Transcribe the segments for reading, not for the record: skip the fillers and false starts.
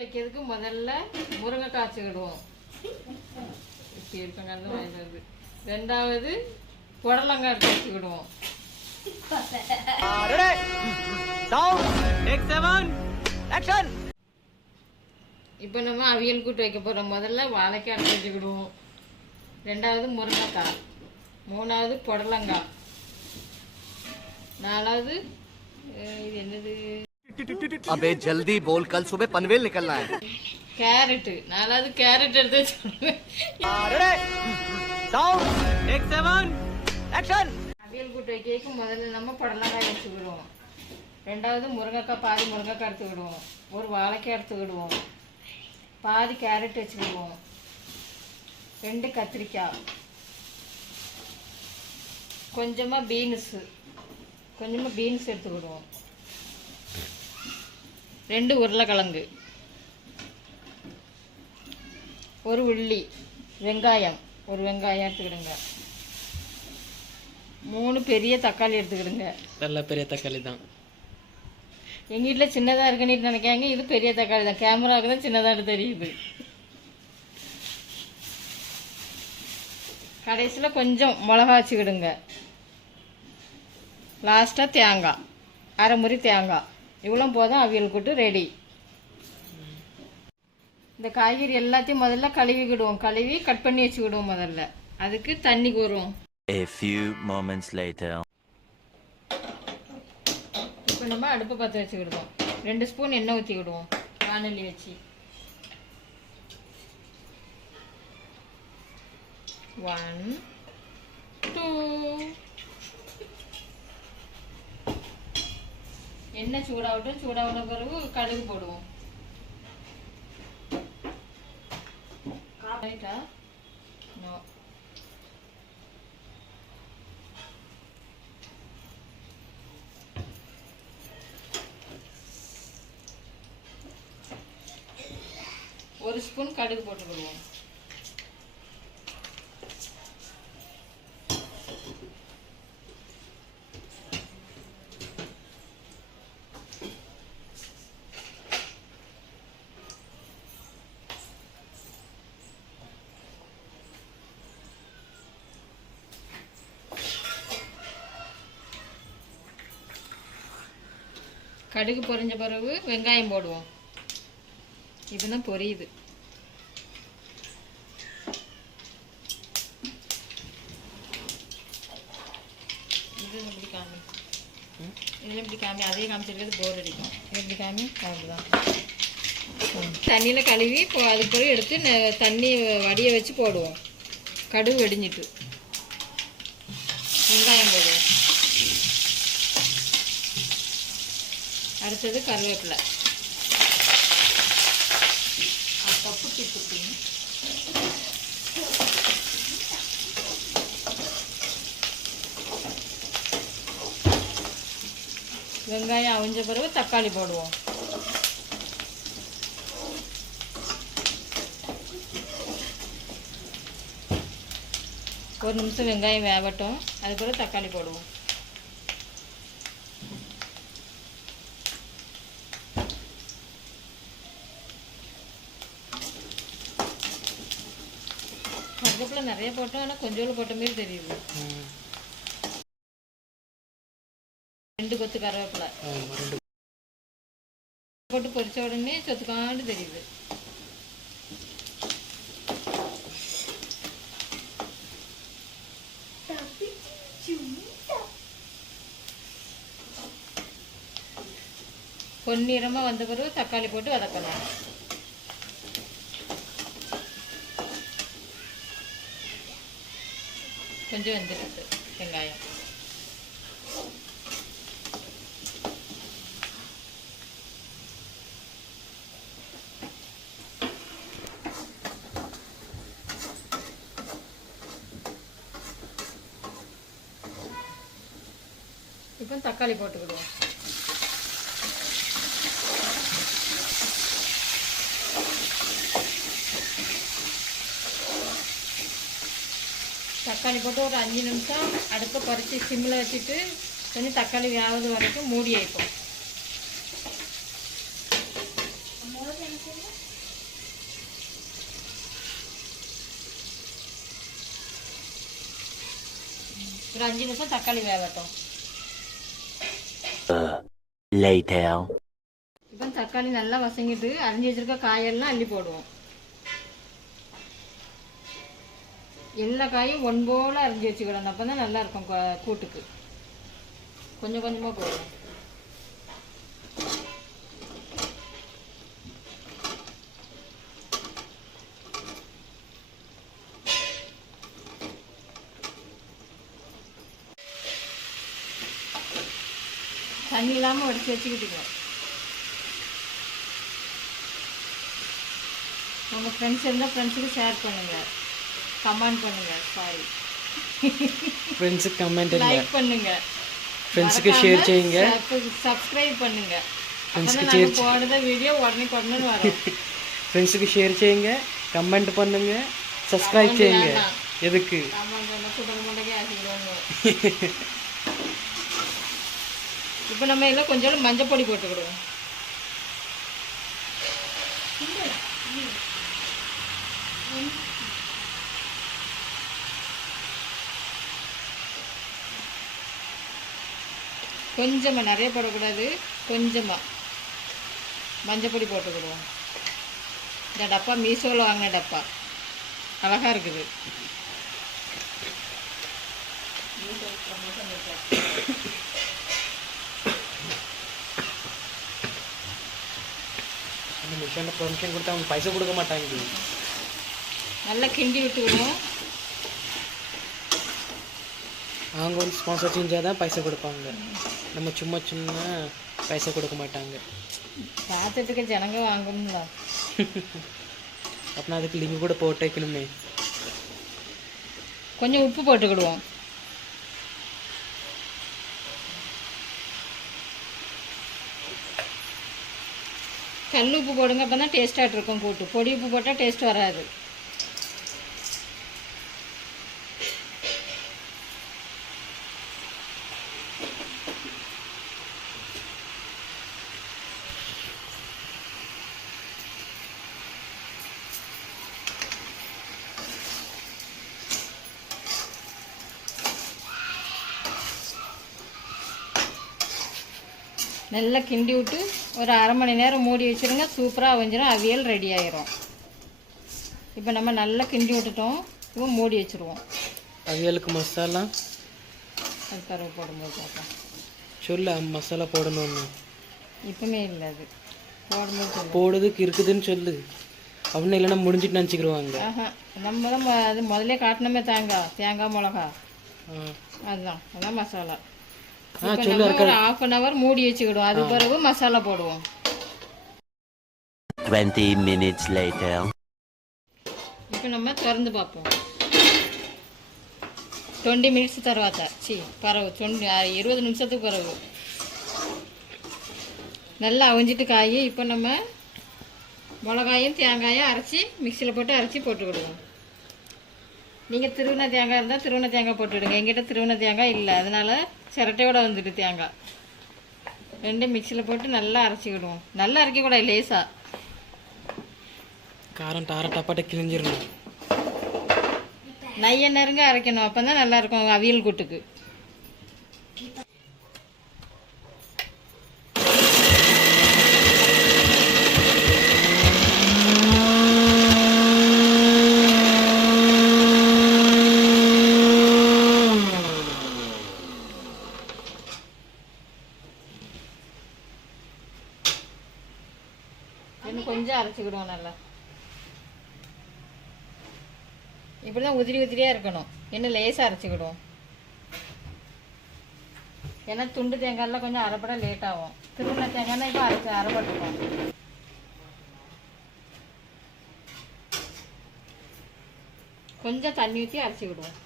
வைக்கிறதுக்கு முதல்ல முருங்கைக்காய் வச்சுக்கிடுவோம். இப்படி இருப்பாங்க அந்த வாங்கிட்டு. ரெண்டாவது புடலங்காய் எடுத்து வச்சுக்கிடுவோம். இப்போ நம்ம அவியல் கூட்டு வைக்க போகிறோம். முதல்ல வாழைக்காய் எடுத்து வச்சுக்கிடுவோம். ரெண்டாவது முருங்கைக்காய், மூணாவது புடலங்காய், நாலாவது இது என்னது अबे जल्दी बोल, कल सुबह पनवेल निकलना है. கேரட், நாலாவது கேரட் எடுத்து வச்சுக்கிடுவோம். அவியல் கூட்டு வைக்க முதல்ல நம்ம புடலங்காய் வச்சுக்கிடுவோம். ரெண்டாவது முருங்கைக்காய், பாதி முருங்கைக்காய் எடுத்துக்கிடுவோம். ஒரு வாழைக்காய் எடுத்துக்கிடுவோம். பாதி கேரட் வச்சுக்கிடுவோம். 2 கத்திரிக்காய், கொஞ்சமாக பீன்ஸ் எடுத்துக்கிடுவோம். 2 உருளைக்கிழங்கு, ஒரு உள்ளி, வெங்காயம், ஒரு வெங்காயம் எடுத்துக்கிடுங்க. 3 பெரிய தக்காளி எடுத்துக்கிடுங்க. நல்ல பெரிய தக்காளி தான். எங்கள் வீட்டில் சின்னதாக இருக்குன்னு நினைக்காங்க. இது பெரிய தக்காளி தான். கேமராவுக்கு தான் சின்னதாக தெரியுது. கடைசியில் கொஞ்சம் மிளகா வச்சுக்கிடுங்க. லாஸ்ட்டாக தேங்காய், அரை முறி தேங்காய். இவ்வளோ போதும், அவியல் கூட்டு ரெடி. இந்த காய்கறி எல்லாத்தையும் முதல்ல கழுவிக்கிடுவோம். கழுவி கட் பண்ணி வச்சுக்கிடுவோம். முதல்ல அதுக்கு தண்ணி கூறுவோம். A few moments later. இப்போ நம்ம அடுப்பு பற்ற வச்சுக்கிடுவோம். 2 ஸ்பூன் எண்ணெய் ஊற்றிக்கிடுவோம். வானொலி வச்சு 1 2 எண்ணெய் சூடாகட்டும். சூடாகின பிறகு கடுகு போடுவோம். ரைட்டா? நோ. ஒரு ஸ்பூன் கடுகு போட்டுக்கிடுவோம். கடுகு பொரிஞ்ச பிறகு வெங்காயம் போடுவோம். இதுதான் பொரியுது. இதில் இப்படி காமி, அதே காமிச்சிருக்கிறது போர் அடிக்கும். இப்படி காமி, அவ்வளோதான். தண்ணியில் கழுவி இப்போ அதுக்கு பிறகு எடுத்து தண்ணி வடிய வச்சு போடுவோம். கடுகு வெடிஞ்சிட்டு வெங்காயம் போடுவோம். அடுத்தது கருவேப்பிலை. கப்புட்டி குட்டி வெங்காயம் அவிஞ்ச பிறகு தக்காளி போடுவோம். ஒரு நிமிஷம் வெங்காயம் வேகட்டும். அது பிறகு தக்காளி போடுவோம். கருவேப்பிலை நிறைய போட்டோம், ஆனால் கொஞ்சோண்டு போட்ட மாதிரி தெரியுது. 2 கொத்து கருவேப்பிலை போட்டு பொரிச்ச உடனே சொத்துக்காண்டு தெரியுது. பொன்னிறமாக வந்த பிறகு தக்காளி போட்டு வதக்கணும். கொஞ்சம் வெந்துடுச்சு வெங்காயம். இப்போ தக்காளி போட்டுக்கிடுவோம். தக்காளி போட்டு ஒரு 5 நிமிஷம் அடுப்பை குறைச்சி சிம்மில் வச்சுட்டு கொஞ்சம் தக்காளி வேவது வரைக்கும் மூடி வைப்போம். ஒரு 5 நிமிஷம் தக்காளி வேகட்டும். Later. இப்போ தக்காளி நல்லா வசங்கிட்டு அரிஞ்சு வச்சிருக்க காயெல்லாம் அள்ளி போடுவோம். எல்லா காயும் ஒன்போல அரிஞ்சு வச்சுக்கிடணும். அப்போ தான் நல்லா இருக்கும் கூட்டுக்கு. கொஞ்சம் கொஞ்சமாக போடுவோம். தண்ணி இல்லாமல் வடித்து வச்சுக்கிட்டுங்க. உங்கள் ஃப்ரெண்ட்ஸ் இருந்தால் ஃப்ரெண்ட்ஸுக்கு ஷேர் பண்ணுங்கள், கமெண்ட் பண்ணுங்கள். சாரி, ஃப்ரெண்ட்ஸுக்கு கமெண்ட் லைக் பண்ணுங்கள், ஃப்ரெண்ட்ஸுக்கு ஷேர் செய்யுங்க, சப்ஸ்கிரைப் பண்ணுங்கள். ஃப்ரெண்ட்ஸுக்கு நாங்கள் போடுற வீடியோ உடனே வரும். ஃப்ரெண்ட்ஸுக்கு ஷேர் செய்யுங்க, கமெண்ட் பண்ணுங்க, சப்ஸ்கிரைப் செய்யுங்க. எதுக்கு? இப்போ நம்ம இதில் கொஞ்சம் மஞ்சள் பொடி போட்டுக்கிடுவோம். கொஞ்சமாக, நிறைய போடக்கூடாது, கொஞ்சமாக மஞ்சள் பொடி போட்டுக்கிடுவோம். இந்த டப்பா மீஷோவில் வாங்கின டப்பா அழகாக இருக்குது. மிஷனில் ப்ரொமோஷன் கொடுத்தா அவங்க பைசா கொடுக்க மாட்டாங்க. நல்லா கிண்டி விட்டுவிடுவோம். அவங்க வந்து ஸ்பான்சர் செஞ்சால் தான் பைசா கொடுப்பாங்க. நம்ம சும்மா சின்ன பைசா கொடுக்க மாட்டாங்க. பார்த்துட்டுக்க ஜனங்க வாங்கணும்ல. அப்படின்னா அதுக்கு லிங்க் கூட போட்டு வைக்கணுமே. கொஞ்சம் உப்பு போட்டுக்கிடுவோம். கல் உப்பு போடுங்க, அப்போ தான் டேஸ்ட்டாக இருக்கும் கூட்டு. பொடி உப்பு போட்டால் டேஸ்ட் வராது. நல்லா கிண்டி விட்டு ஒரு அரை மணி நேரம் மூடி வச்சுருங்க. சூப்பராக அவிஞ்சிடும், அவியல் ரெடி ஆயிரும். இப்போ நம்ம நல்லா கிண்டி விட்டுட்டோம். இப்போ மூடி வச்சுருவோம். அவியலுக்கு மசாலா அது கருவு போடும்போது பார்ப்போம். சொல்லு, மசாலா போடணும்னு இப்போமே இல்லை, அது போடும்போது சொல்லு. போடுறதுக்கு இருக்குதுன்னு சொல்லு. அப்படின்னு இல்லைன்னா முடிஞ்சிட்டு நினச்சிக்கிடுவாங்க. ஆஹா, நம்ம தான் அது முதல்ல காட்டினோமே தேங்காய் மிளகா, அதான் மசாலா. சொல்லு. ஒரு 1/2 hour மூடி வச்சுக்கிடுவோம். அது பிறகு மசாலா போடுவோம். 20 minutes later. இப்போ நம்ம திறந்து பார்ப்போம். 20 minutes తర్వాత பரவு 20 நிமிஷத்துக்கு பிறகு நல்லா அவிஞ்சிட்டு காய். இப்போ நம்ம மிளகாயும் தேங்காயும் அரைச்சி மிக்சியில் போட்டு அரைச்சி போட்டுக்கிடுவோம். நீங்கள் திருவண்ண தேங்காய் இருந்தால் திருவண்ண தேங்காய் போட்டுவிடுங்க. எங்கிட்ட திருவண்ண தேங்காய் இல்லை, அதனால் சிரட்டையோடு வந்துட்டு தேங்காய் ரெண்டும் மிக்சியில் போட்டு நல்லா அரைச்சிக்கிடுவோம். நல்லா அரைக்கக்கூடாது, லேசாக காரம் டப்பாட்ட கிழிஞ்சிடணும். நைய நெருங்க அரைக்கணும். அப்போ தான் நல்லாயிருக்கும் அவியல் கூட்டுக்கு. இன்னும் கொஞ்சம் அரைச்சிக்கிடுவோம். நல்லா இப்படி தான் உதிரி உதிரியாக இருக்கணும். இன்னும் லேசாக அரைச்சிக்கிடுவோம். ஏன்னா துண்டு தேங்காயெல்லாம் கொஞ்சம் அரைப்பட லேட் ஆகும். திருவண்ண தேங்காய்னா இப்போ அரைப்பட்டுருக்கோம். கொஞ்சம் தண்ணி ஊற்றி அரைச்சிக்கிடுவோம்.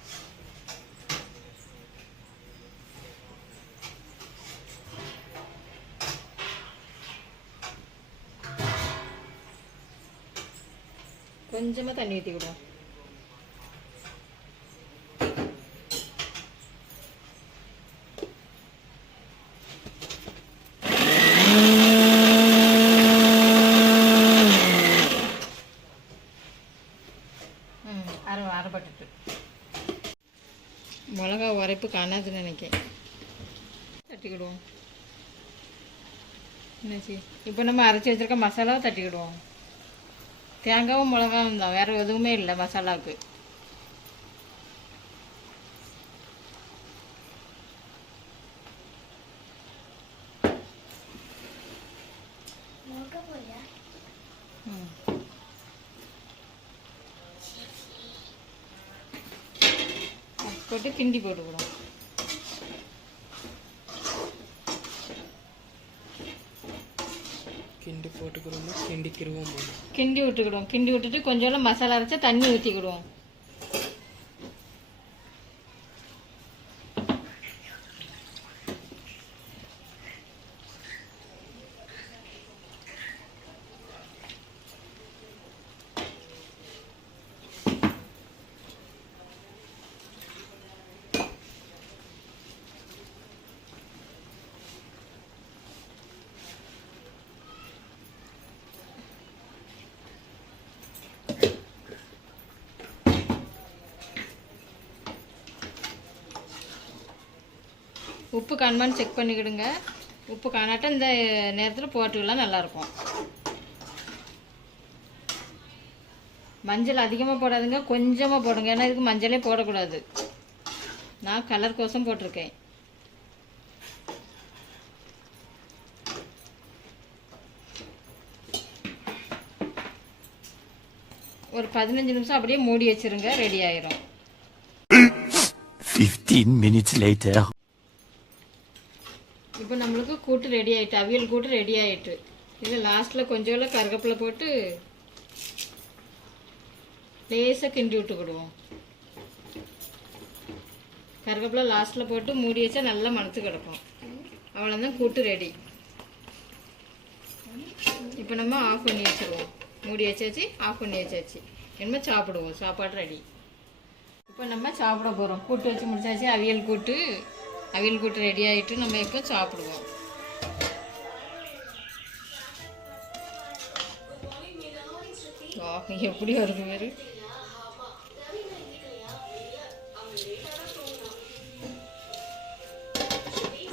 கொஞ்சமாக தண்ணி ஊற்றிக்கிடுவோம். உப்பு காணாதுன்னு நினைக்கிறேன். தட்டிக்கிடுவோம். என்னாச்சு? இப்போ நம்ம அரைச்சி வச்சுருக்க மசாலாவை தட்டிக்கிடுவோம். தேங்காவும் மிளகாவும் தான், வேறு எதுவுமே இல்லை மசாலாவுக்கு. போட்டு கிண்டி போட்டுக்கிடுவோம். கிண்டி போட்டுக்கிறோம், கிண்டிக்கிடுவோம். கிண்டி விட்டுக்கிடுவோம். கிண்டி விட்டுட்டு கொஞ்சோண்டு மசாலா அரைச்சா தண்ணி ஊற்றிக்கிடுவோம். உப்பு காணுமான்னு செக் பண்ணிக்கிடுங்க. உப்பு காணாட்ட இந்த நேரத்தில் போட்டுக்கலாம், நல்லாயிருக்கும். மஞ்சள் அதிகமாக போடாதுங்க, கொஞ்சமாக போடுங்க. ஏன்னா இதுக்கு மஞ்சளே போடக்கூடாது. நான் கலர் கோசம் போட்டிருக்கேன். ஒரு 15 நிமிஷம் அப்படியே மூடி வச்சிருங்க, ரெடி ஆயிரும். 15 minutes later. இப்போ நம்மளுக்கு கூட்டு ரெடி ஆகிட்டு, அவியல் கூட்டு ரெடி ஆகிட்டு. இதில் லாஸ்ட்டில் கொஞ்சோண்டு கருவேப்பிலை போட்டு லேசாக கிண்டி விட்டுக்கிடுவோம். கருவேப்பிலை லாஸ்ட்டில் போட்டு மூடி வச்சா நல்லா மணத்து கிடக்கும். அவ்வளோதான், கூட்டு ரெடி. இப்போ நம்ம ஆஃப் பண்ணி வச்சுருவோம். மூடி வச்சாச்சு, ஆஃப் பண்ணி வச்சாச்சு. இனிமே சாப்பிடுவோம். சாப்பாடு ரெடி. இப்போ நம்ம சாப்பிட போகிறோம். கூட்டு வச்சு முடிச்சாச்சு. அவியல் கூட்டு ரெடி ஆகிட்டு நம்ம இப்போ சாப்பிடுவோம். எப்படி வருது வேறு.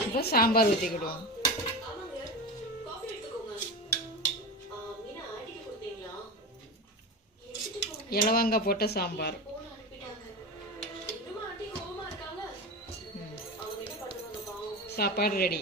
இப்போ சாம்பார் ஊற்றிக்கிடுவோம். இலவங்காய் போட்ட சாம்பார். சாப்பாடு ரெடி.